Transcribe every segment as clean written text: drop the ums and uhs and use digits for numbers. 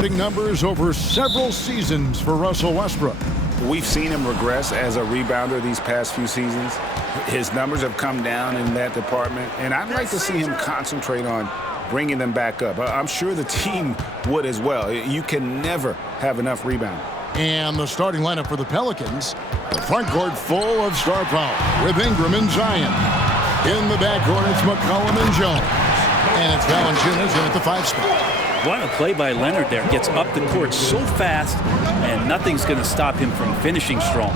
Big numbers over several seasons for Russell Westbrook. We've seen him regress as a rebounder these past few seasons. His numbers have come down in that department, and I'd like to see him concentrate on bringing them back up. I'm sure the team would as well. You can never have enough rebound. And the starting lineup for the Pelicans, the front court full of star power with Ingram and Zion. In the backcourt, it's McCollum and Jones. And it's Valanciunas in at the 5 spot. What a play by Leonard there. Gets up the court so fast, and nothing's going to stop him from finishing strong.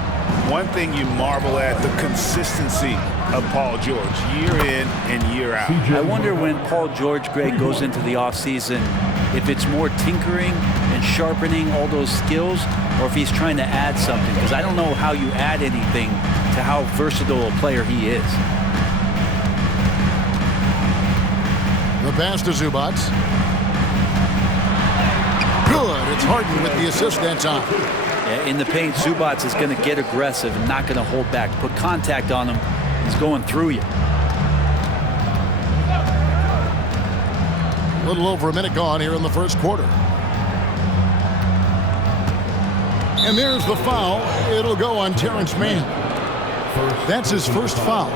One thing you marvel at, the consistency of Paul George, year in and year out. I wonder when Paul George, Greg, goes into the offseason, if it's more tinkering and sharpening all those skills, or if he's trying to add something. Because I don't know how you add anything to how versatile a player he is. The pass to Zubac. Good. It's Harden with the assist that time. Yeah, in the paint, Zubac is going to get aggressive and not going to hold back. Put contact on him. He's going through you. A little over a minute gone here in the first quarter. And there's the foul. It'll go on Terrence Mann. That's his first foul.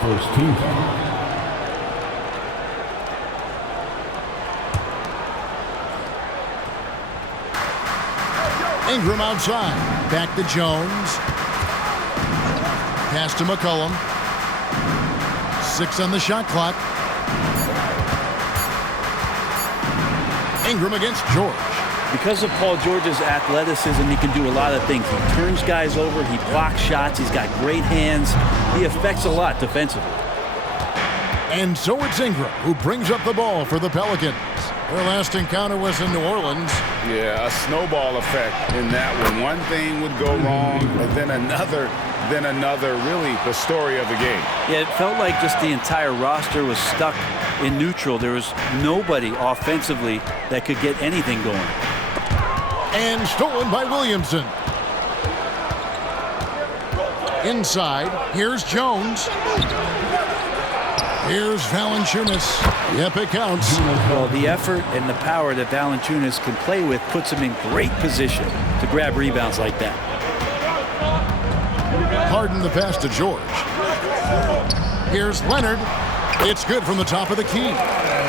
First team foul. Ingram outside. Back to Jones. Pass to McCollum. 6 on the shot clock. Ingram against George. Because of Paul George's athleticism, he can do a lot of things. He turns guys over. He blocks shots. He's got great hands. He affects a lot defensively. And so it's Ingram who brings up the ball for the Pelicans. Their last encounter was in New Orleans. Yeah, a snowball effect in that one. One thing would go wrong, and then another. Really the story of the game. Yeah, it felt like just the entire roster was stuck in neutral. There was nobody offensively that could get anything going. And stolen by Williamson. Inside, here's Jones. Here's Valanciunas. Yep, it counts. Well, the effort and the power that Valanciunas can play with puts him in great position to grab rebounds like that. Harden the pass to George. Here's Leonard. It's good from the top of the key.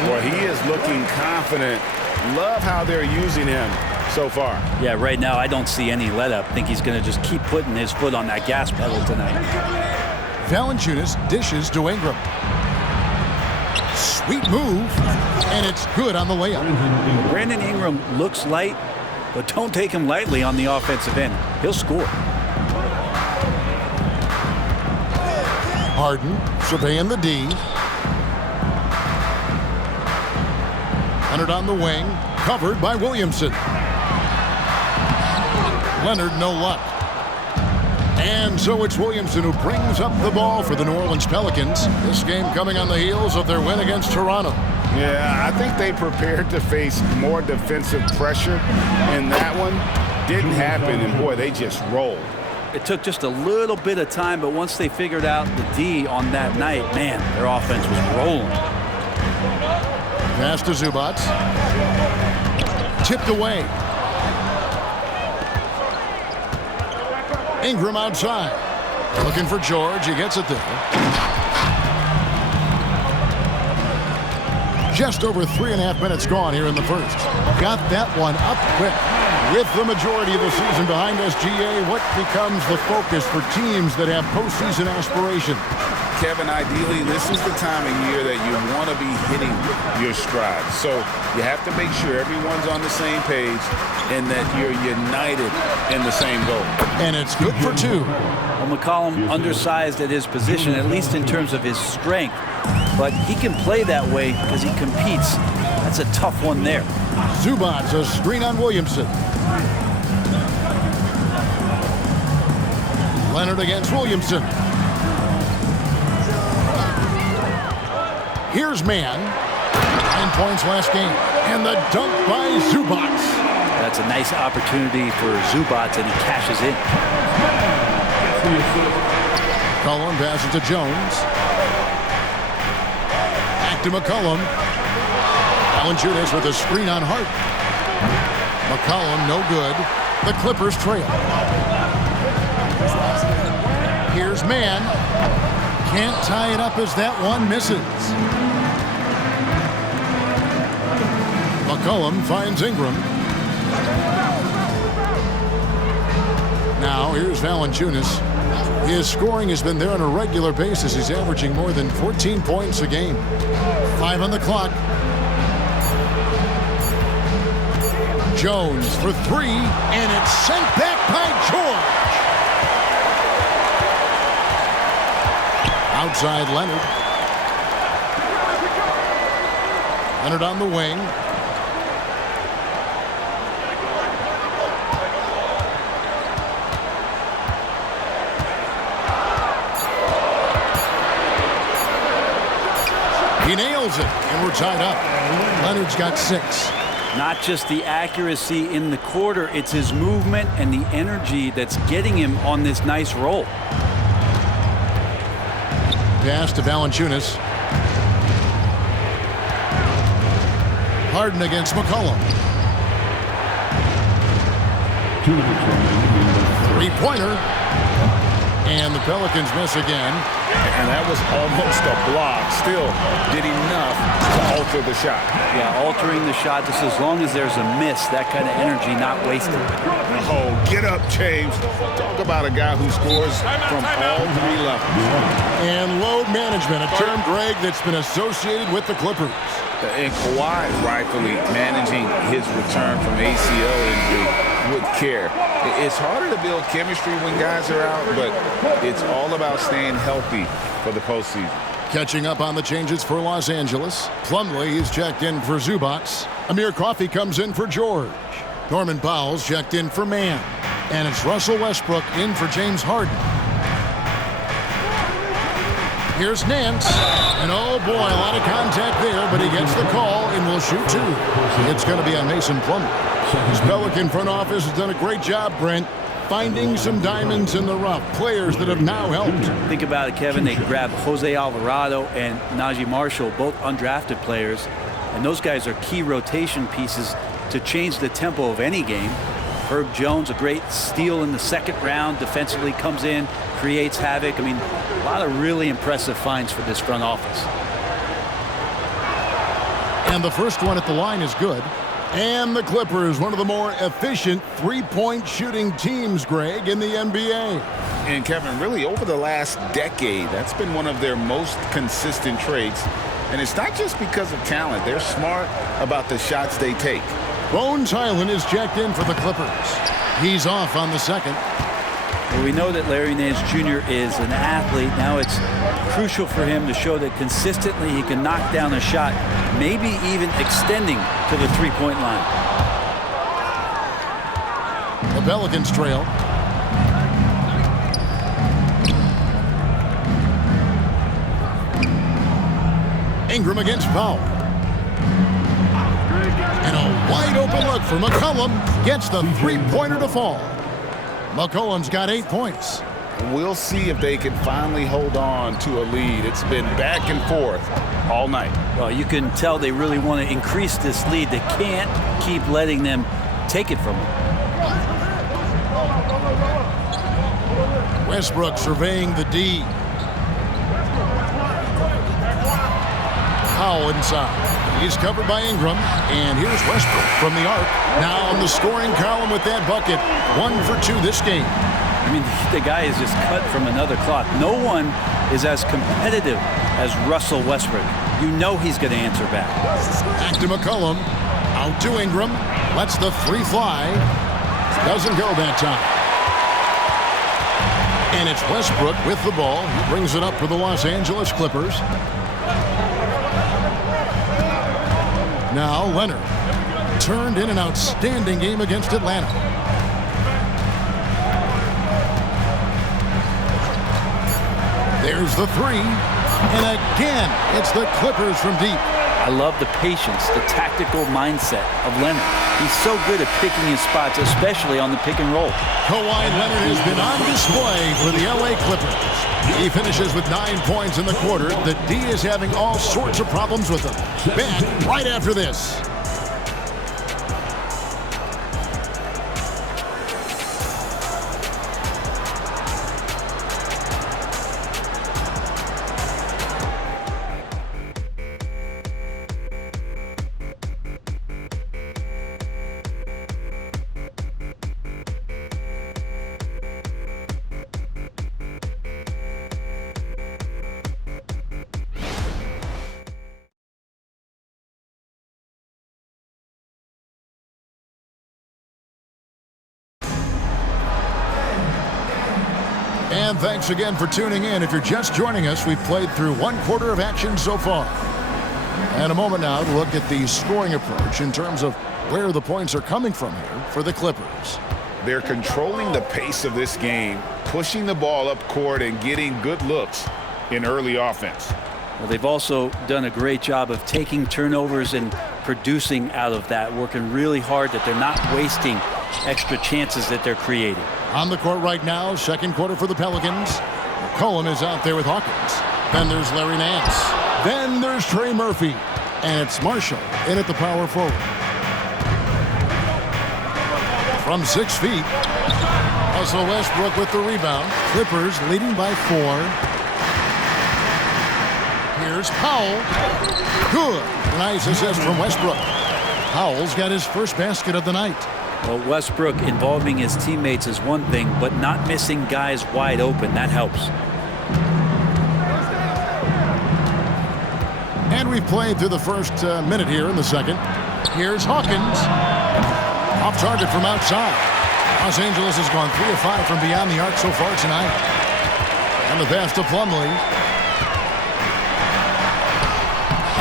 Well, he is looking confident. Love how they're using him so far. Yeah, right now I don't see any let up. I think he's going to just keep putting his foot on that gas pedal tonight. Valanciunas dishes to Ingram. Sweet move, and it's good on the layup. Brandon Ingram looks light, but don't take him lightly on the offensive end. He'll score. Harden surveying the D. Leonard on the wing, covered by Williamson. Leonard no luck. And so it's Williamson who brings up the ball for the New Orleans Pelicans. This game coming on the heels of their win against Toronto. Yeah, I think they prepared to face more defensive pressure, and that one didn't happen, and boy, they just rolled. It took just a little bit of time, but once they figured out the D on that night, man, their offense was rolling. Pass to Zubac. Tipped away. Ingram outside. Looking for George. He gets it there. Just over 3.5 minutes gone here in the first. Got that one up quick. With the majority of the season behind us, GA, what becomes the focus for teams that have postseason aspirations? Kevin, ideally, this is the time of year that you want to be hitting your stride. So you have to make sure everyone's on the same page and that you're united in the same goal. And it's good for 2. Well, McCollum undersized at his position, at least in terms of his strength. But he can play that way because he competes. That's a tough one there. Zubac, a screen on Williamson. Leonard against Williamson. Here's Mann. 9 points last game. And the dunk by Zubac. That's a nice opportunity for Zubac, and he cashes in. McCollum passes to Jones. Back to McCollum. Valanciunas with a screen on Hart. McCollum, no good. The Clippers trail. Here's Mann. Can't tie it up as that one misses. McCollum finds Ingram. Now here's Valanciunas. His scoring has been there on a regular basis. He's averaging more than 14 points a game. 5 on the clock. Jones for 3, and it's sent back by George. Outside Leonard. Leonard on the wing. He nails it, and we're tied up. Leonard's got 6. Not just the accuracy in the quarter, it's his movement and the energy that's getting him on this nice roll. Pass to Valanciunas. Harden against McCollum. 2 minutes remaining. 3-pointer. And the Pelicans miss again. And that was almost a block. Still did enough to alter the shot. Yeah, altering the shot just as long as there's a miss, that kind of energy not wasted. Oh, get up, James. Talk about a guy who scores from all 3 levels. And load management, a term, Greg, that's been associated with the Clippers. And Kawhi rightfully managing his return from ACL injury with care. It's harder to build chemistry when guys are out, but it's all about staying healthy for the postseason. Catching up on the changes for Los Angeles. Plumlee is checked in for Zubats. Amir Coffey comes in for George. Norman Powell's checked in for Mann. And it's Russell Westbrook in for James Harden. Here's Nance. And oh boy, a lot of contact there, but he gets the call and will shoot 2. It's going to be on Mason Plumlee. His Pelican front office has done a great job, Brent, finding some diamonds in the rough. Players that have now helped. Think about it, Kevin. They grabbed Jose Alvarado and Najee Marshall, both undrafted players. And those guys are key rotation pieces to change the tempo of any game. Herb Jones, a great steal in the 2nd round, defensively comes in, creates havoc. I mean, a lot of really impressive finds for this front office. And the first one at the line is good. And the Clippers, one of the more efficient 3-point shooting teams, Greg, in the NBA. And Kevin, really over the last decade, that's been one of their most consistent traits. And it's not just because of talent. They're smart about the shots they take. Bones Highland is checked in for the Clippers. He's off on the 2nd. Well, we know that Larry Nance Jr. is an athlete. Now it's crucial for him to show that consistently he can knock down a shot, maybe even extending to the 3-point line. The Pelicans trail. Ingram against Powell. And a wide open look for McCollum. Gets the 3-pointer to fall. McCollum's got 8 points. We'll see if they can finally hold on to a lead. It's been back and forth all night. Well, you can tell they really want to increase this lead. They can't keep letting them take it from them. Westbrook surveying the D. Powell inside. He's covered by Ingram. And here's Westbrook from the arc. Now on the scoring column with that bucket. 1 for 2 this game. I mean, the guy is just cut from another cloth. No one is as competitive as Russell Westbrook. You know he's going to answer back. Back to McCollum. Out to Ingram. Lets the 3 fly. Doesn't go that time. And it's Westbrook with the ball. He brings it up for the Los Angeles Clippers. Now Leonard turned in an outstanding game against Atlanta. There's the 3. And again, it's the Clippers from deep. I love the patience, the tactical mindset of Leonard. He's so good at picking his spots, especially on the pick and roll. Kawhi Leonard has been on display for the LA Clippers. He finishes with 9 points in the quarter. The D is having all sorts of problems with him. Back right after this. And thanks again for tuning in. If you're just joining us, we've played through 1/4 of action so far. And a moment now to look at the scoring approach in terms of where the points are coming from here for the Clippers. They're controlling the pace of this game, pushing the ball up court and getting good looks in early offense. Well, they've also done a great job of taking turnovers and producing out of that, working really hard that they're not wasting extra chances that they're creating. On the court right now, second quarter for the Pelicans. Cohen is out there with Hawkins. Then there's Larry Nance. Then there's Trey Murphy. And it's Marshall in at the power forward. From 6 feet, Russell Westbrook with the rebound. Clippers leading by 4. Here's Powell. Good. Nice assist from Westbrook. Powell's got his first basket of the night. Well, Westbrook involving his teammates is one thing, but not missing guys wide open, that helps. And we've played through the first minute here in the second. Here's Hawkins. Off target from outside. Los Angeles has gone 3 of 5 from beyond the arc so far tonight. And the pass to Plumlee.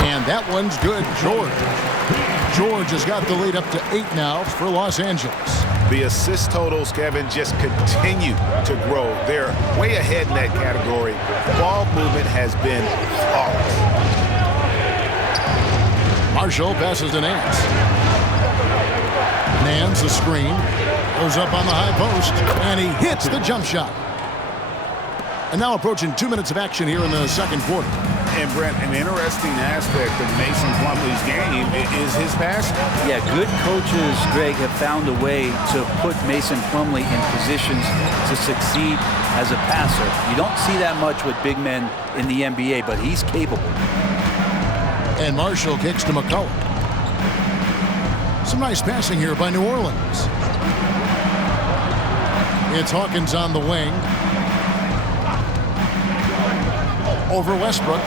And that one's good. George has got the lead up to 8 now for Los Angeles. The assist totals, Kevin, just continue to grow. They're way ahead in that category. Ball movement has been flawless. Marshall passes to Nance. Nance, a screen, goes up on the high post, and he hits the jump shot. And now approaching 2 minutes of action here in the second quarter. And Brent, an interesting aspect of Mason Plumlee's game is his passing. Yeah, good coaches, Greg, have found a way to put Mason Plumlee in positions to succeed as a passer. You don't see that much with big men in the NBA, but he's capable. And Marshall kicks to McCollum. Some nice passing here by New Orleans. It's Hawkins on the wing. Over Westbrook.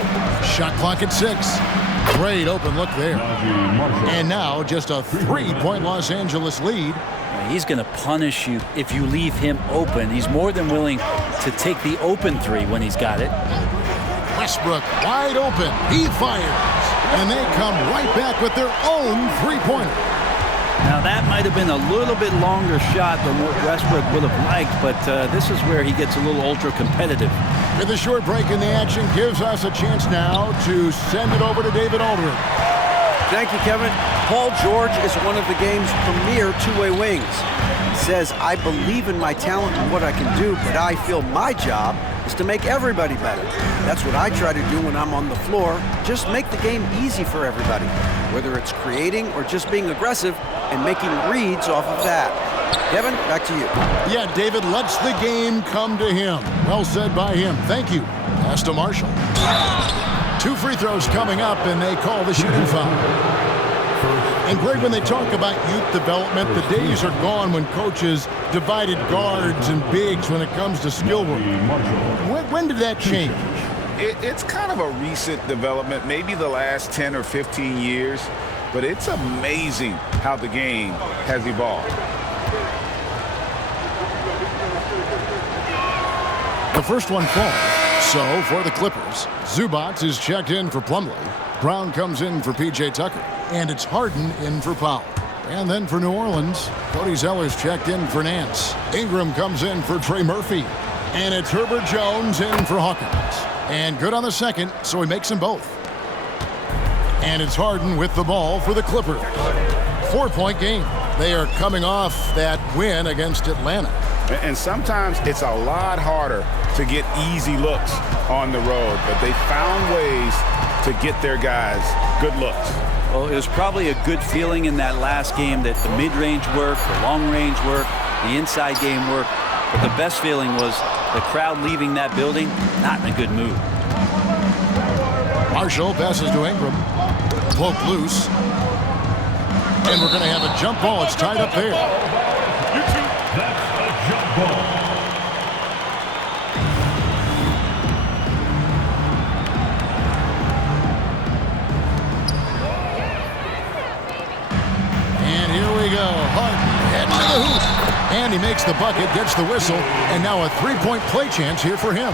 Shot clock at 6. Great open look there. And now just a 3-point Los Angeles lead. He's going to punish you if you leave him open. He's more than willing to take the open 3 when he's got it. Westbrook wide open. He fires. And they come right back with their own 3-pointer. Now that might have been a little bit longer shot than what Westbrook would have liked, but this is where he gets a little ultra competitive. With a short break in the action gives us a chance now to send it over to David Aldridge. Thank you, Kevin. Paul George is one of the game's premier two-way wings. He says, I believe in my talent and what I can do, but I feel my job is to make everybody better. That's what I try to do when I'm on the floor. Just make the game easy for everybody, whether it's creating or just being aggressive and making reads off of that. Kevin, back to you. Yeah, David lets the game come to him. Well said by him. Thank you. Pass to Marshall. 2 free throws coming up, and they call the shooting foul. And Greg, when they talk about youth development, the days are gone when coaches divided guards and bigs when it comes to skill work. When did that change? It's kind of a recent development, maybe the last 10 or 15 years, but it's amazing how the game has evolved. The first one falls. So for the Clippers, Zubac is checked in for Plumlee. Brown comes in for P.J. Tucker. And it's Harden in for Powell. And then for New Orleans, Cody Zeller's checked in for Nance. Ingram comes in for Trey Murphy. And it's Herbert Jones in for Hawkins. And good on the second, so he makes them both. And it's Harden with the ball for the Clippers. 4-point game. They are coming off that win against Atlanta. And sometimes it's a lot harder to get easy looks on the road, but they found ways to get their guys good looks. Well, it was probably a good feeling in that last game that the mid-range worked, the long-range worked, the inside game worked. But the best feeling was the crowd leaving that building not in a good mood. Marshall passes to Ingram. Poke loose. And we're going to have a jump ball. It's tied up there. That's a jump ball. And here we go. Harden heading to the hoop. And he makes the bucket, gets the whistle, and now a three-point play chance here for him.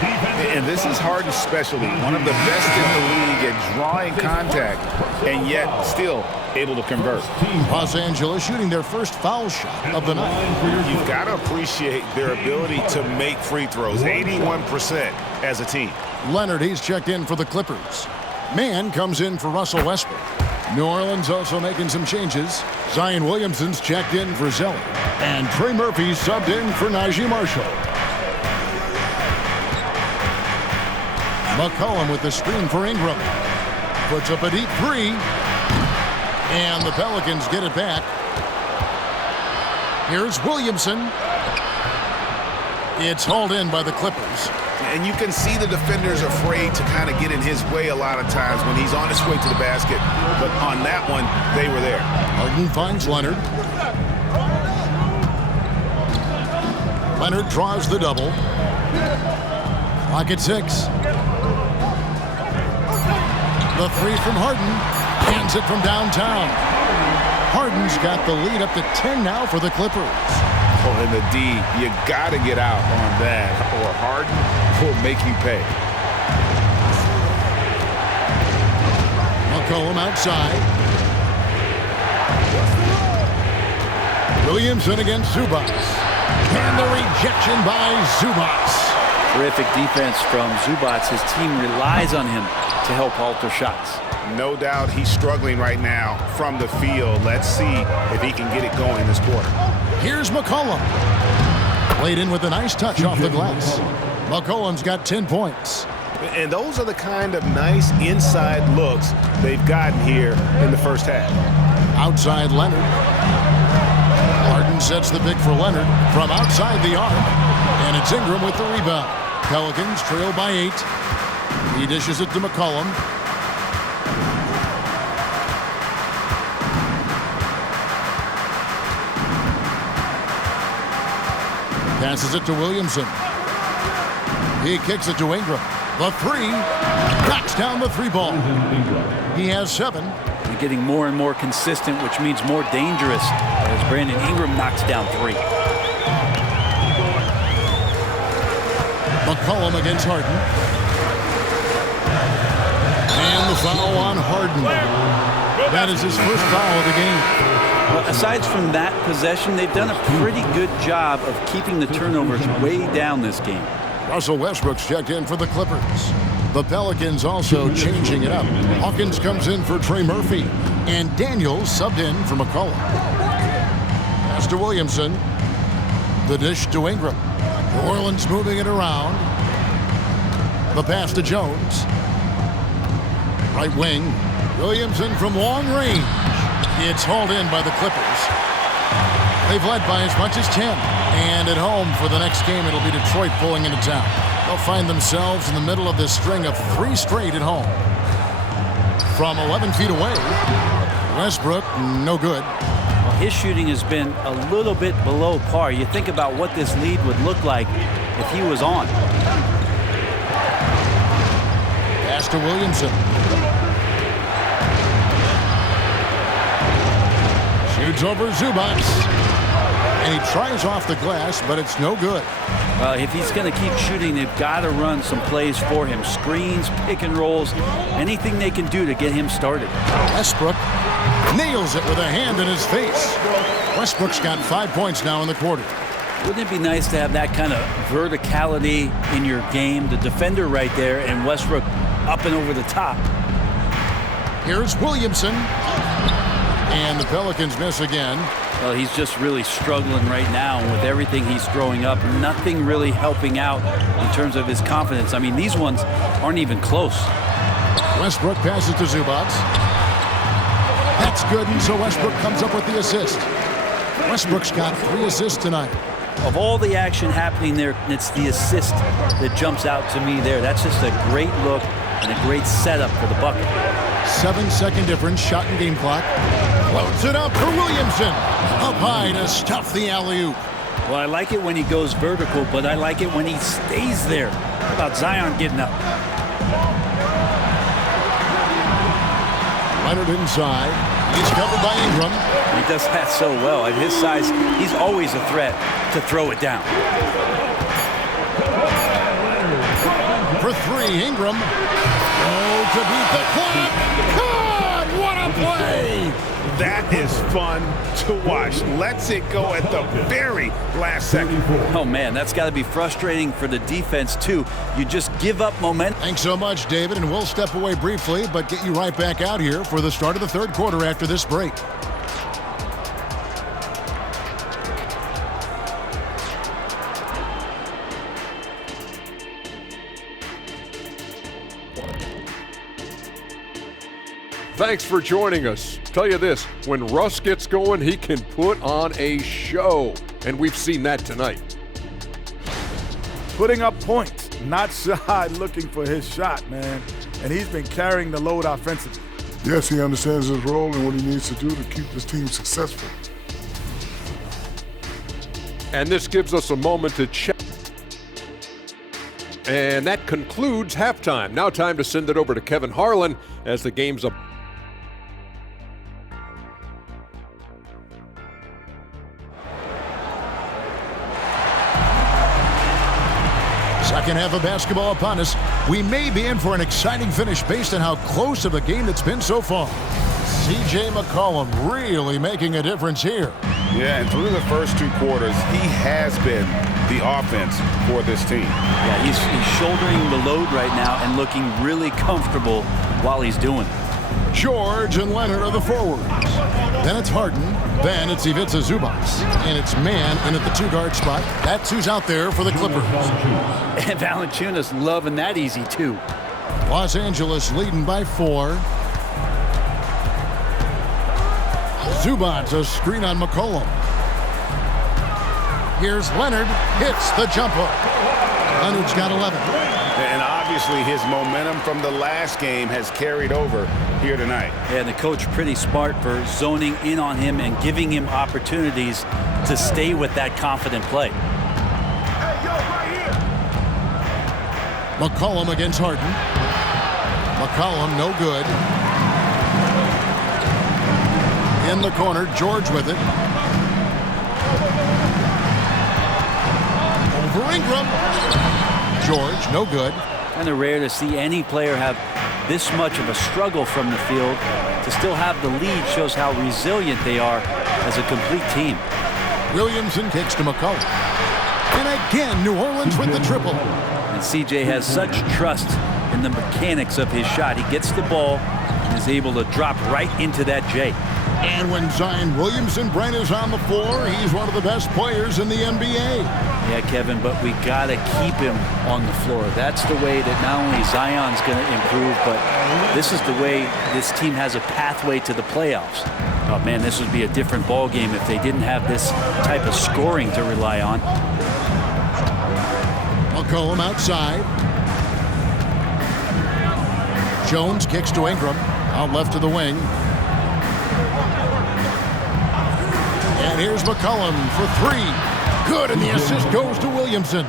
And this is Harden's specialty, one of the best in the league at drawing contact, and yet still able to convert. Los Angeles shooting their first foul shot of the night. You've got to appreciate their ability to make free throws, 81% as a team. Leonard, he's checked in for the Clippers. Mann comes in for Russell Westbrook. New Orleans also making some changes. Zion Williamson's checked in for Zeller. And Trey Murphy's subbed in for Najee Marshall. McCollum with the screen for Ingram. Puts up a deep three. And the Pelicans get it back. Here's Williamson. It's hauled in by the Clippers. And you can see the defenders afraid to kind of get in his way a lot of times when he's on his way to the basket. But on that one, they were there. Harden finds Leonard. Leonard draws the double. Clock at 6. The three from Harden. Hands it from downtown. Harden's got the lead up to 10 now for the Clippers. Oh, and the D, you got to get out on that, or Harden will make you pay. McCollum outside. Williamson against Zubac. And the rejection by Zubac. Terrific defense from Zubac. His team relies on him to help alter shots. No doubt he's struggling right now from the field. Let's see if he can get it going this quarter. Here's McCollum. Played in with a nice touch off the glass. McCollum's got 10 points. And those are the kind of nice inside looks they've gotten here in the first half. Outside Leonard. Harden sets the pick for Leonard from outside the arc. And it's Ingram with the rebound. Pelicans trail by 8. He dishes it to McCollum. Passes it to Williamson. He kicks it to Ingram. The three. Knocks down the three ball. He has 7. They're getting more and more consistent, which means more dangerous as Brandon Ingram knocks down 3. McCollum against Harden. And the foul on Harden. That is his first foul of the game. Well, aside from that possession, they've done a pretty good job of keeping the turnovers way down this game. Russell Westbrook's checked in for the Clippers. The Pelicans also changing it up. Hawkins comes in for Trey Murphy. And Daniels subbed in for McCollum. Pass to Williamson. The dish to Ingram. New Orleans moving it around. The pass to Jones. Right wing. Williamson from long range. It's hauled in by the Clippers. They've led by as much as 10. And at home for the next game, it'll be Detroit pulling into town. They'll find themselves in the middle of this string of 3 straight at home. From 11 feet away, Westbrook, no good. Well, his shooting has been a little bit below par. You think about what this lead would look like if he was on. Pass to Williamson. Shoots over Zubac. And he tries off the glass, but it's no good. Well, if he's going to keep shooting, they've got to run some plays for him. Screens, pick and rolls, anything they can do to get him started. Westbrook nails it with a hand in his face. Westbrook's got 5 points now in the quarter. Wouldn't it be nice to have that kind of verticality in your game? The defender right there and Westbrook up and over the top. Here's Williamson. And the Pelicans miss again. Well, he's just really struggling right now with everything he's throwing up. Nothing really helping out in terms of his confidence. I mean, these ones aren't even close. Westbrook passes to Zubac. That's good, and so Westbrook comes up with the assist. Westbrook's got 3 assists tonight. Of all the action happening there, it's the assist that jumps out to me there. That's just a great look and a great setup for the bucket. 7-second difference, shot and game clock. Floats it up for Williamson. Up high to stuff the alley-oop. Well, I like it when he goes vertical, but I like it when he stays there. How about Zion getting up? Leonard inside. He's covered by Ingram. He does that so well. At his size, he's always a threat to throw it down. For three, Ingram. Oh, to beat the clock. God, what a play! That is fun to watch. Lets it go at the very last second. Oh, man, that's got to be frustrating for the defense, too. You just give up momentum. Thanks so much, David, and we'll step away briefly, but get you right back out here for the start of the third quarter after this break. Thanks for joining us. Tell you this, when Russ gets going, he can put on a show, and we've seen that tonight. Putting up points, not shy looking for his shot, man. And he's been carrying the load offensively. Yes, he understands his role and what he needs to do to keep this team successful. And this gives us a moment to check. And that concludes halftime. Now time to send it over to Kevin Harlan as the game's up. Second half of basketball upon us. We may be in for an exciting finish based on how close of a game it's been so far. C.J. McCollum really making a difference here. Yeah, and through the first two quarters, he has been the offense for this team. Yeah, he's shouldering the load right now and looking really comfortable while he's doing it. George and Leonard are the forwards. Then it's Harden. Then it's Ivica Zubac. And it's man in at the two-guard spot. That's who's out there for the Clippers. And Valanciunas loving that easy, too. Los Angeles leading by 4. Zubac, a screen on McCollum. Here's Leonard. Hits the jump hook. Leonard's got 11. And obviously his momentum from the last game has carried over here tonight. Yeah, and the coach pretty smart for zoning in on him and giving him opportunities to stay with that confident play. McCollum against Harden. McCollum, no good. In the corner, George with it. Over Ingram. George, no good. Kind of rare to see any player have this much of a struggle from the field. To still have the lead shows how resilient they are as a complete team. Williamson kicks to McCollum. And again, New Orleans with the triple. And CJ has such trust in the mechanics of his shot. He gets the ball and is able to drop right into that J. And when Zion Williamson-Brent is on the floor, he's one of the best players in the NBA. Yeah, Kevin, but we got to keep him on the floor. That's the way that not only Zion's going to improve, but this is the way this team has a pathway to the playoffs. Oh, man, this would be a different ball game if they didn't have this type of scoring to rely on. McCollum outside. Jones kicks to Ingram. Out left to the wing. And here's McCollum for 3. Good, and the assist goes to Williamson.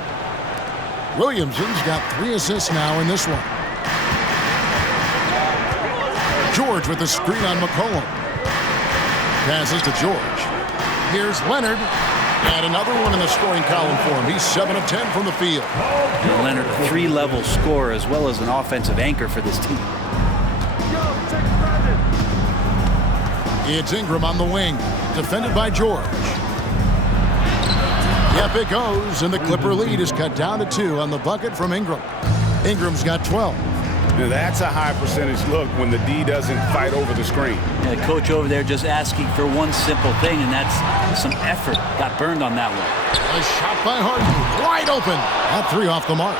Williamson's got 3 assists now in this one. George with the screen on McCollum. Passes to George. Here's Leonard. And another one in the scoring column for him. He's 7 of 10 from the field. And Leonard, a 3-level scorer as well as an offensive anchor for this team. It's Ingram on the wing. Defended by George. Yep, it goes, and the Clipper lead is cut down to 2 on the bucket from Ingram. Ingram's got 12. Now that's a high percentage look when the D doesn't fight over the screen. Yeah, the coach over there just asking for one simple thing, and that's some effort. Got burned on that one. A shot by Harden, wide open. That 3 off the mark.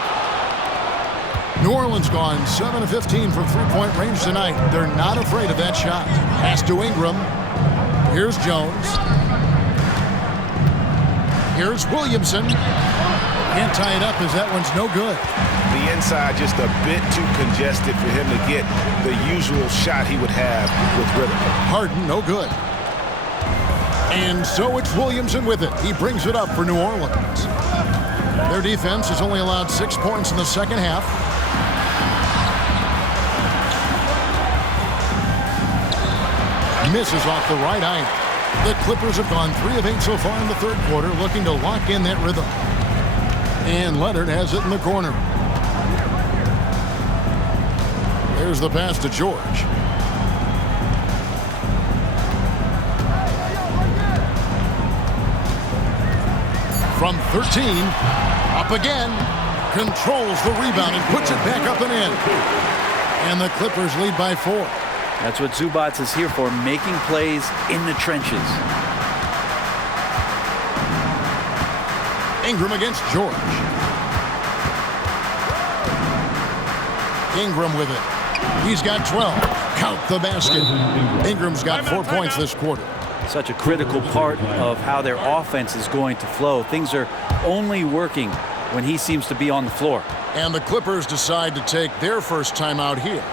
New Orleans gone 7 of 15 from three-point range tonight. They're not afraid of that shot. Pass to Ingram. Here's Jones. Here's Williamson. Can't tie it up as that one's no good. The inside just a bit too congested for him to get the usual shot he would have with rhythm. Harden, no good. And so it's Williamson with it. He brings it up for New Orleans. Their defense has only allowed 6 points in the second half. misses off the right iron. The Clippers have gone 3 of 8 so far in the third quarter, looking to lock in that rhythm. And Leonard has it in the corner. There's the pass to George. From 13, up again, controls the rebound and puts it back up and in. And the Clippers lead by 4. That's what Zubac is here for, making plays in the trenches. Ingram against George. Ingram with it. He's got 12. Count the basket. Ingram's got 4 points this quarter. Such a critical part of how their offense is going to flow. Things are only working when he seems to be on the floor. And the Clippers decide to take their first time out here.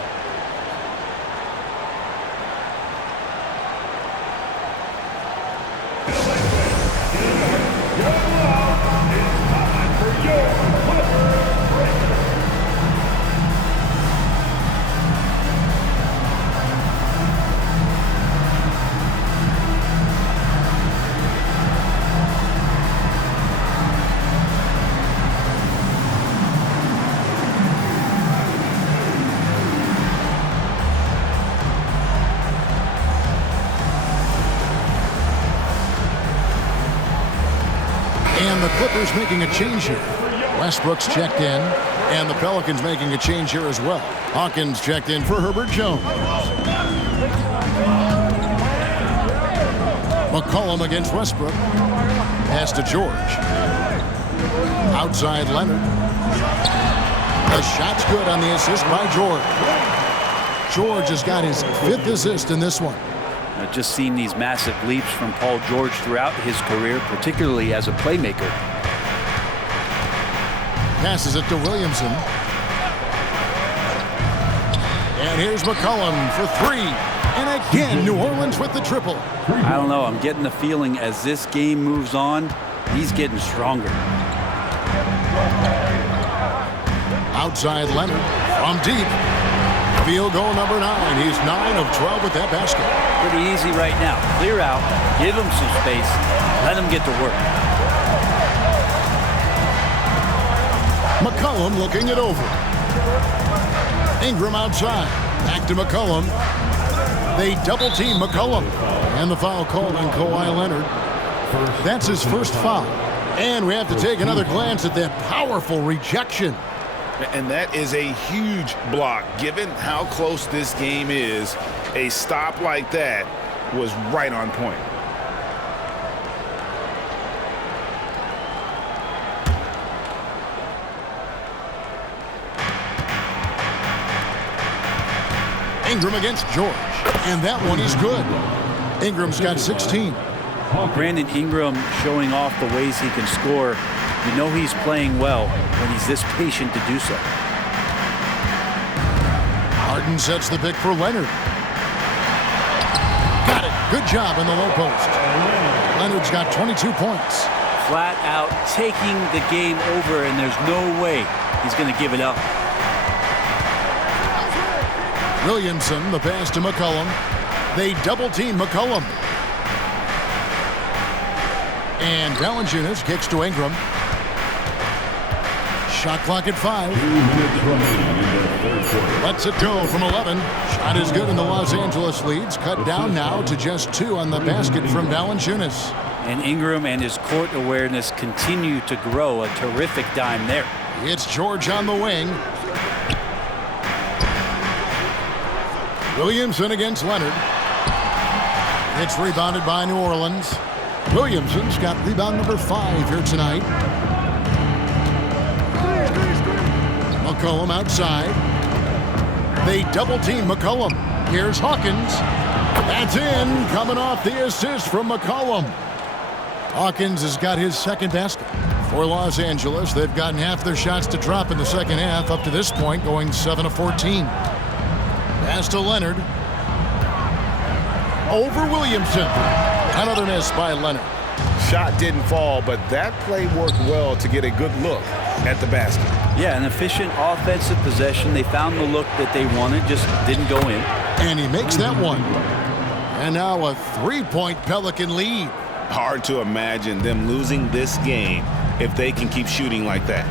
And the Clippers making a change here. Westbrook's checked in, and the Pelicans making a change here as well. Hawkins checked in for Herbert Jones. McCollum against Westbrook. Pass to George. Outside Leonard. The shot's good on the assist by George. George has got his 5th assist in this one. I've just seen these massive leaps from Paul George throughout his career, particularly as a playmaker. Passes it to Williamson. And here's McCollum for 3. And again, New Orleans with the triple. I don't know. I'm getting the feeling as this game moves on, he's getting stronger. Outside Leonard from deep. Field goal number 9. He's 9 of 12 with that basket. Pretty easy right now. Clear out, give him some space, let him get to work. McCollum looking it over. Ingram outside. Back to McCollum. They double team McCollum. And the foul called on Kawhi Leonard. That's his first foul. And we have to take another glance at that powerful rejection. And that is a huge block. Given how close this game is, a stop like that was right on point. Ingram against George. And that one is good. Ingram's got 16. Brandon Ingram showing off the ways he can score. You know he's playing well when he's this patient to do so. Harden sets the pick for Leonard. Got it. Good job in the low post. Leonard's got 22 points. Flat out taking the game over, and there's no way he's going to give it up. Williamson, the pass to McCollum. They double team McCollum. And Valanciunas kicks to Ingram. Shot clock at 5. Lets it go from 11. Shot is good, and the Los Angeles leads cut down now to just 2 on the basket from Valanciunas. And Ingram and his court awareness continue to grow. A terrific dime there. It's George on the wing. Williamson against Leonard. It's rebounded by New Orleans. Williamson's got rebound number 5 here tonight. McCollum outside. They double team McCollum. Here's Hawkins. That's in, coming off the assist from McCollum. Hawkins has got his 2nd basket. For Los Angeles, they've gotten half their shots to drop in the second half up to this point, going 7 of 14. Pass to Leonard. Over Williamson. Another miss by Leonard. Shot didn't fall, but that play worked well to get a good look at the basket. Yeah, an efficient offensive possession. They found the look that they wanted, just didn't go in. And he makes that one. And now a 3-point Pelican lead. Hard to imagine them losing this game if they can keep shooting like that.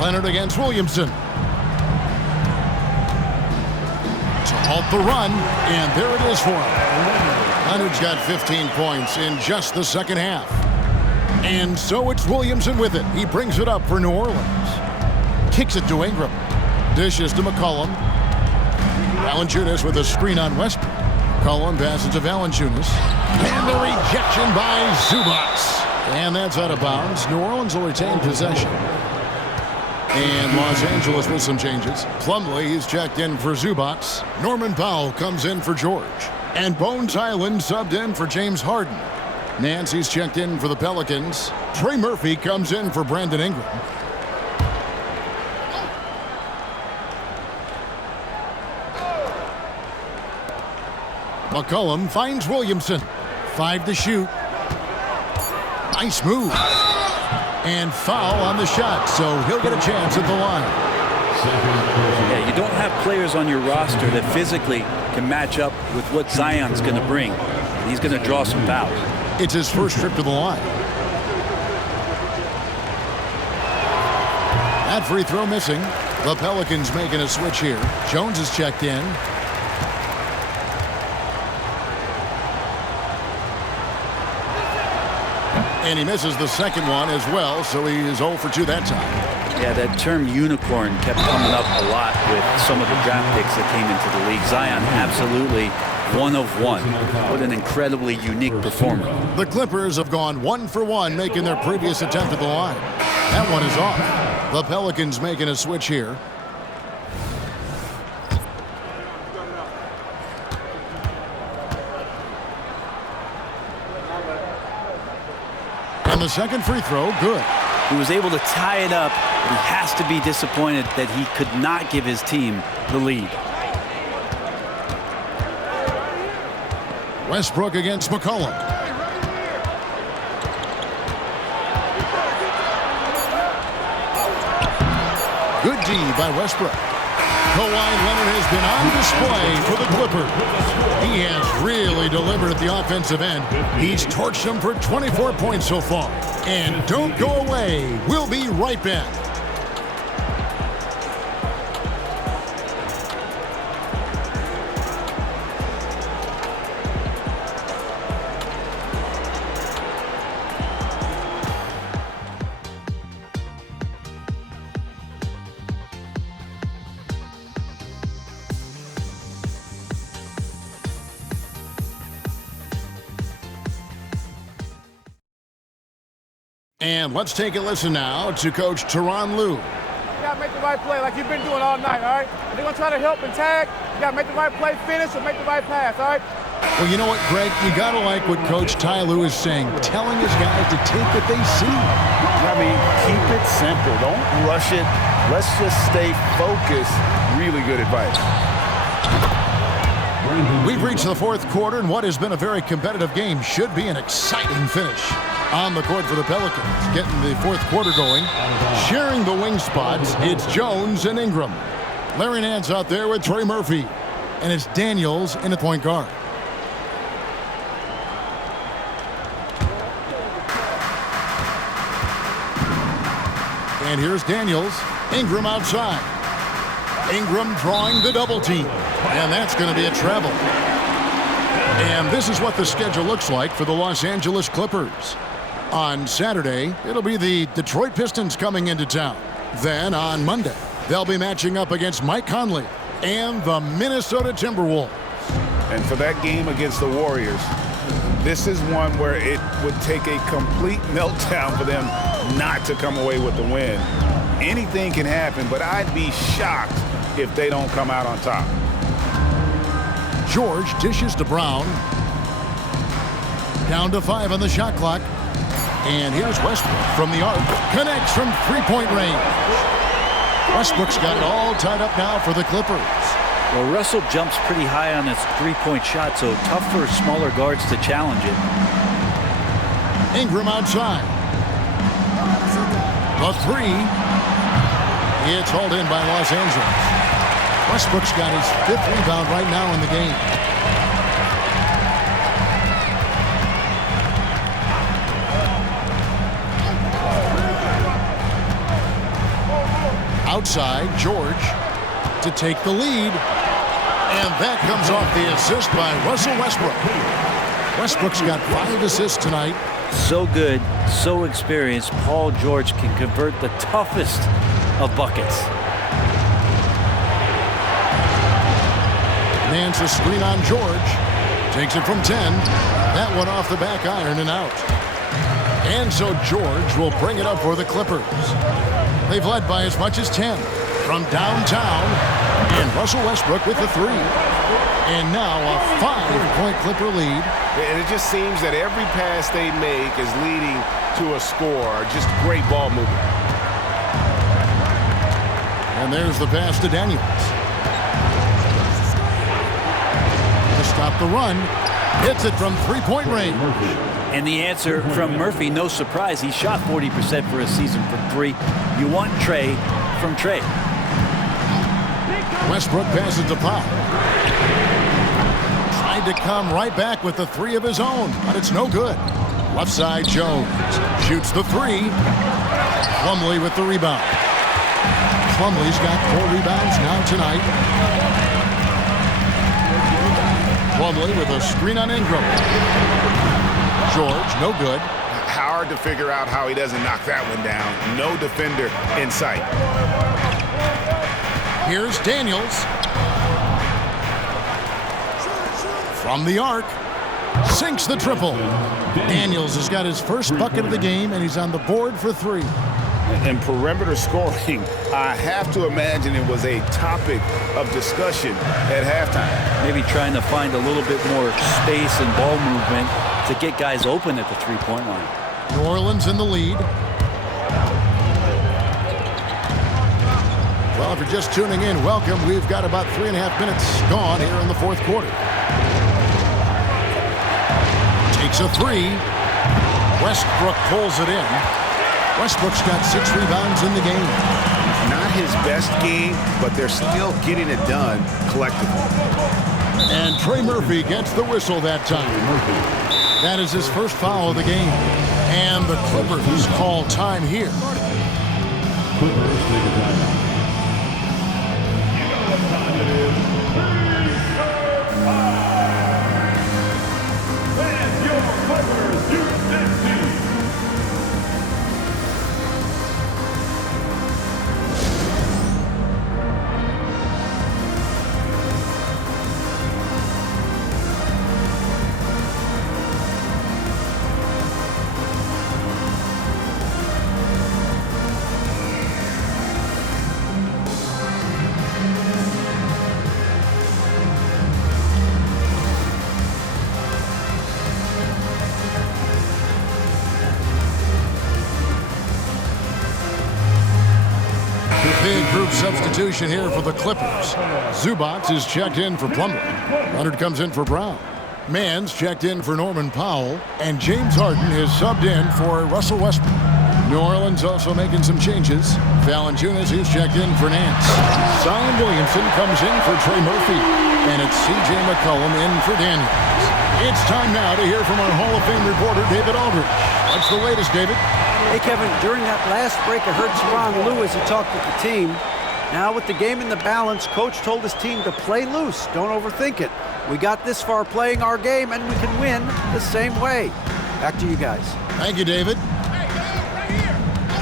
Leonard against Williamson. To halt the run, and there it is for him. Leonard's got 15 points in just the second half. And so it's Williamson with it. He brings it up for New Orleans. Kicks it to Ingram. Dishes to McCollum. Valanciunas with a screen on Westbrook. McCollum passes to Valanciunas. And the rejection by Zubac. And that's out of bounds. New Orleans will retain possession. And Los Angeles with some changes. Plumlee, he's checked in for Zubac. Norman Powell comes in for George. And Bones Highland subbed in for James Harden. Nancy's checked in for the Pelicans. Trey Murphy comes in for Brandon Ingram. McCollum finds Williamson. 5 to shoot. Nice move. And foul on the shot, so he'll get a chance at the line. Yeah, you don't have players on your roster that physically can match up with what Zion's going to bring. He's going to draw some fouls. It's his first trip to the line. That free throw missing. The Pelicans making a switch here. Jones is checked in. And he misses the second one as well, so he is 0 for 2 that time. Yeah, that term unicorn kept coming up a lot with some of the draft picks that came into the league. Zion, absolutely 1 of 1. What an incredibly unique performer. The Clippers have gone 1 for 1, making their previous attempt at the line. That one is off. The Pelicans making a switch here. And the second free throw, good. He was able to tie it up, but he has to be disappointed that he could not give his team the lead. Westbrook against McCollum. Good D by Westbrook. Kawhi Leonard has been on display for the Clippers. He has really delivered at the offensive end. He's torched them for 24 points so far. And don't go away. We'll be right back. And let's take a listen now to Coach Tyronn Lue. You got to make the right play like you've been doing all night, all right? If they're going to try to help and tag, you got to make the right play, finish, or make the right pass, all right? Well, you know what, Greg? You got to like what Coach Ty Lue is saying, telling his guys to take what they see. I mean, keep it simple. Don't rush it. Let's just stay focused. Really good advice. We've reached the fourth quarter, and what has been a very competitive game should be an exciting finish. On the court for the Pelicans, getting the fourth quarter going. Sharing the wing spots, it's Jones and Ingram. Larry Nance out there with Trey Murphy. And it's Daniels in the point guard. And here's Daniels. Ingram outside. Ingram drawing the double team. And that's going to be a travel. And this is what the schedule looks like for the Los Angeles Clippers. On Saturday, it'll be the Detroit Pistons coming into town. Then on Monday, they'll be matching up against Mike Conley and the Minnesota Timberwolves. And for that game against the Warriors, this is one where it would take a complete meltdown for them not to come away with the win. Anything can happen, but I'd be shocked if they don't come out on top. George dishes to Brown. Down to 5 on the shot clock. And here's Westbrook from the arc. Connects from three-point range. Westbrook's got it all tied up now for the Clippers. Well, Russell jumps pretty high on his three-point shot, so tough for smaller guards to challenge it. Ingram outside. The three. It's hauled in by Los Angeles. Westbrook's got his 5th rebound right now in the game. Outside, George to take the lead. And that comes off the assist by Russell Westbrook. Westbrook's got 5 assists tonight. So good, so experienced. Paul George can convert the toughest of buckets. Nance a screen on George. Takes it from 10. That one off the back iron and out. And so George will bring it up for the Clippers. They've led by as much as 10 from downtown. And Russell Westbrook with the 3. And now a 5-point Clipper lead. And it just seems that every pass they make is leading to a score. Just great ball movement. And there's the pass to Daniels. To stop the run. Hits it from 3-point range. And the answer from Murphy, no surprise. He shot 40% for a season from 3. You want Trey from Trey. Westbrook passes to Powell. Tried to come right back with the 3 of his own, but it's no good. Left side, Jones shoots the 3. Plumlee with the rebound. Plumlee's got 4 rebounds now tonight. Plumlee with a screen on Ingram. George, no good. Hard to figure out how he doesn't knock that one down. No defender in sight. Here's Daniels. From the arc. Sinks the triple. Daniels has got his first bucket of the game, and he's on the board for 3. And perimeter scoring, I have to imagine it was a topic of discussion at halftime. Maybe trying to find a little bit more space and ball movement to get guys open at the 3-point line. New Orleans in the lead. Well, if you're just tuning in, welcome. We've got about 3.5 minutes gone here in the 4th quarter. Takes a 3. Westbrook pulls it in. Westbrook's got 6 rebounds in the game. Not his best game, but they're still getting it done collectively. And Trey Murphy gets the whistle that time. That is his first foul of the game. And the Clippers call time here. Clippers take a timeout. And your Clippers Houston team. Big group substitution here for the Clippers. Zubac is checked in for Plumlee. Leonard comes in for Brown. Mann's checked in for Norman Powell. And James Harden is subbed in for Russell Westbrook. New Orleans also making some changes. Valanciunas is checked in for Nance. Zion Williamson comes in for Trey Murphy. And it's C.J. McCollum in for Daniels. It's time now to hear from our Hall of Fame reporter, David Aldridge. What's the latest, David? Hey, Kevin, during that last break, I heard Tyronn Lue as he talked with the team. Now, with the game in the balance, Coach told his team to play loose. Don't overthink it. We got this far playing our game, and we can win the same way. Back to you guys. Thank you, David.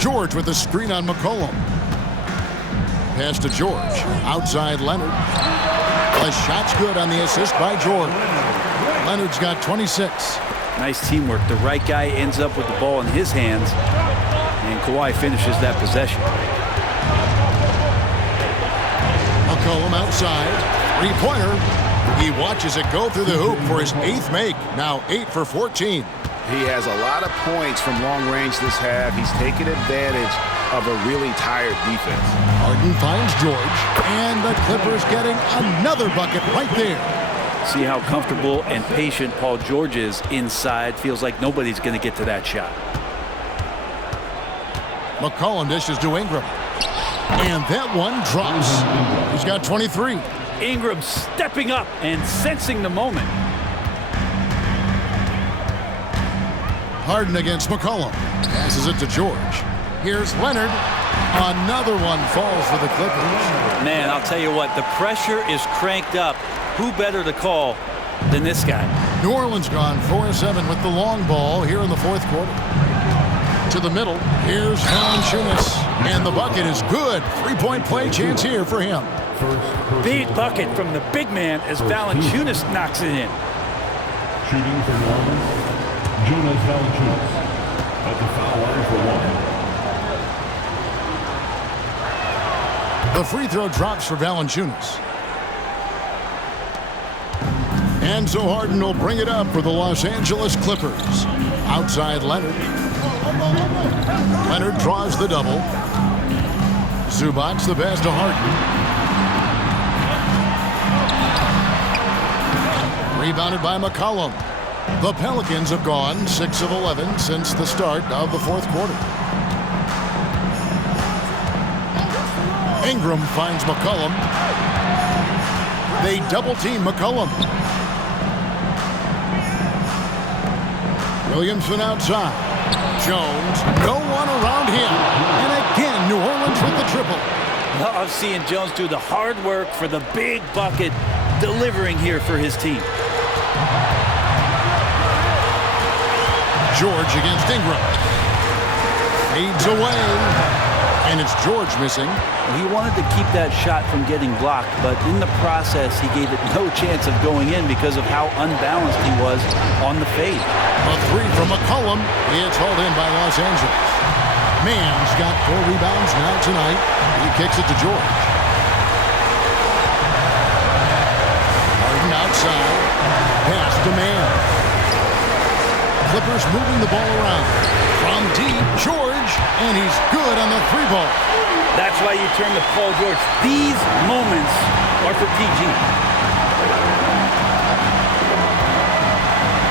George with the screen on McCollum. Pass to George. Outside Leonard. The shot's good on the assist by George. Leonard's got 26. Nice teamwork. The right guy ends up with the ball in his hands, and Kawhi finishes that possession. McCollum outside. 3-pointer. He watches it go through the hoop for his 8th make. Now 8 for 14. He has a lot of points from long range this half. He's taken advantage of a really tired defense. Harden finds George, and the Clippers getting another bucket right there. See how comfortable and patient Paul George is inside. Feels like nobody's going to get to that shot. McCollum dishes to Ingram. And that one drops. He's got 23. Ingram stepping up and sensing the moment. Harden against McCollum. Passes it to George. Here's Leonard. Another one falls for the Clippers. Man, I'll tell you what, the pressure is cranked up. Who better to call than this guy? New Orleans gone 4-7 with the long ball here in the fourth quarter. To the middle. Here's Valanciunas. And the bucket is good. Three-point play chance here for him. Big bucket from the big man as Valanciunas knocks it in. Shooting for New Orleans, Jonas Valanciunas at the foul line for 1. The free throw drops for Valanciunas. And so Harden will bring it up for the Los Angeles Clippers. Outside Leonard. Leonard draws the double. Zubac's the pass to Harden. Rebounded by McCollum. The Pelicans have gone 6 of 11 since the start of the fourth quarter. Ingram finds McCollum. They double-team McCollum. Williamson outside. Jones, no one around him. And again, New Orleans with the triple. Love seeing Jones do the hard work for the big bucket, delivering here for his team. George against Ingram. Fades away. And it's George missing. He wanted to keep that shot from getting blocked, but in the process, he gave it no chance of going in because of how unbalanced he was on the fade. A three from McCollum. It's hauled in by Los Angeles. Mann's got 4 rebounds now tonight. He kicks it to George. Harden outside. Pass to Mann. Clippers moving the ball around. From deep, George, and he's good on the 3-ball. That's why you turn to Paul George. These moments are for PG.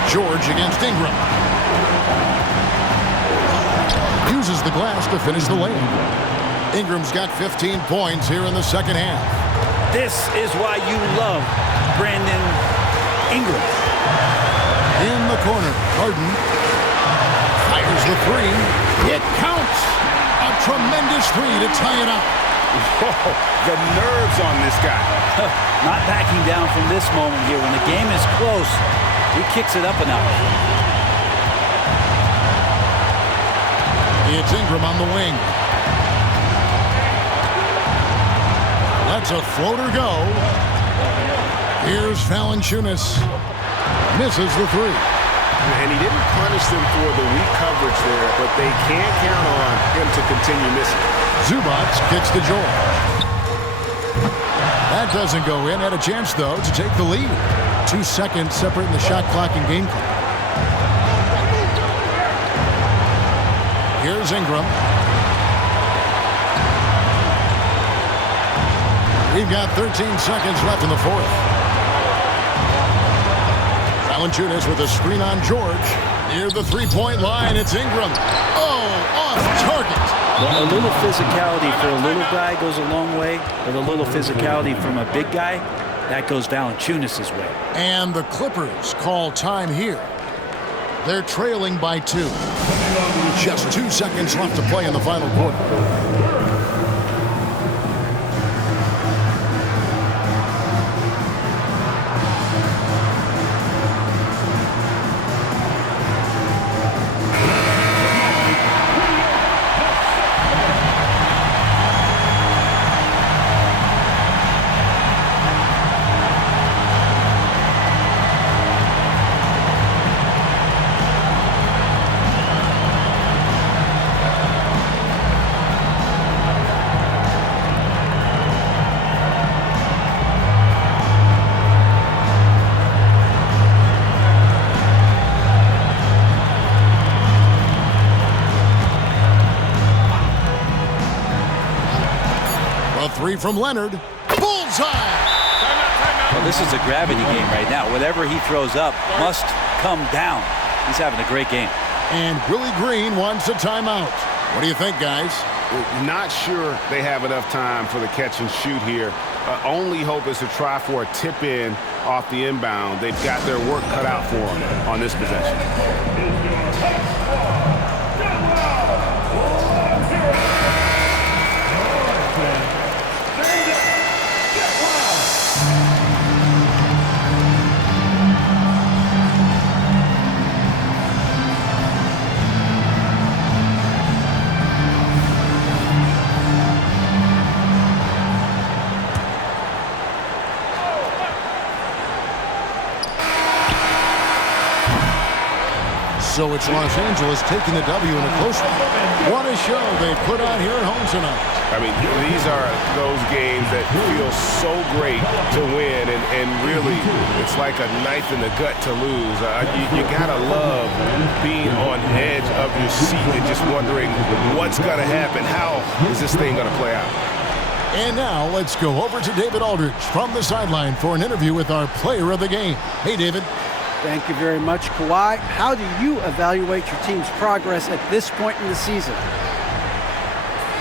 George against Ingram. Uses the glass to finish the lane. Ingram's got 15 points here in the second half. This is why you love Brandon Ingram. In the corner, Harden fires the 3. It counts. A tremendous 3 to tie it up. Whoa, the nerves on this guy. Not backing down from this moment here. When the game is close, he kicks it up a notch. It's Ingram on the wing. Lets a floater go. Here's Valanciunas. Misses the 3. And he didn't punish them for the weak coverage there, but they can't count on him to continue missing. Zubac kicks to George. That doesn't go in. Had a chance, though, to take the lead. 2 seconds separating the shot clock and game clock. Here's Ingram. We've got 13 seconds left in the fourth. Valanciunas with a screen on George. Near the 3-point line, it's Ingram. Oh, off target. A little physicality for a little guy goes a long way, but a little physicality from a big guy, that goes Valanciunas' way. And the Clippers call time here. They're trailing by 2. Just 2 seconds left to play in the final quarter. A 3 from Leonard. Bullseye! Well, this is a gravity game right now. Whatever he throws up must come down. He's having a great game. And Willie Green wants a timeout. What do you think, guys? Not sure they have enough time for the catch and shoot here. Only hope is to try for a tip in off the inbound. They've got their work cut out for them on this possession. So it's Los Angeles taking the W in a close one. What a show they put on here at home tonight. I mean, these are those games that feel so great to win, and really, it's like a knife in the gut to lose. You gotta love being on edge of your seat and just wondering what's gonna happen. How is this thing gonna play out? And now let's go over to David Aldridge from the sideline for an interview with our player of the game. Hey, David. Thank you very much, Kawhi. How do you evaluate your team's progress at this point in the season?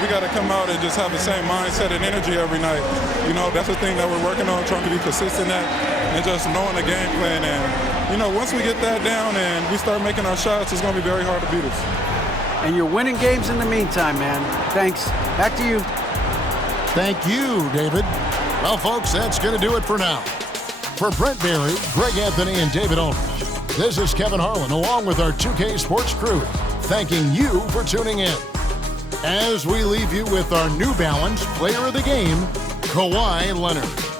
We got to come out and just have the same mindset and energy every night. You know, that's the thing that we're working on, trying to be consistent at, and just knowing the game plan. And, you know, once we get that down and we start making our shots, it's going to be very hard to beat us. And you're winning games in the meantime, man. Thanks. Back to you. Thank you, David. Well, folks, that's going to do it for now. For Brent Barry, Greg Anthony, and David Aldridge, this is Kevin Harlan along with our 2K Sports crew, thanking you for tuning in. As we leave you with our New Balance Player of the Game, Kawhi Leonard.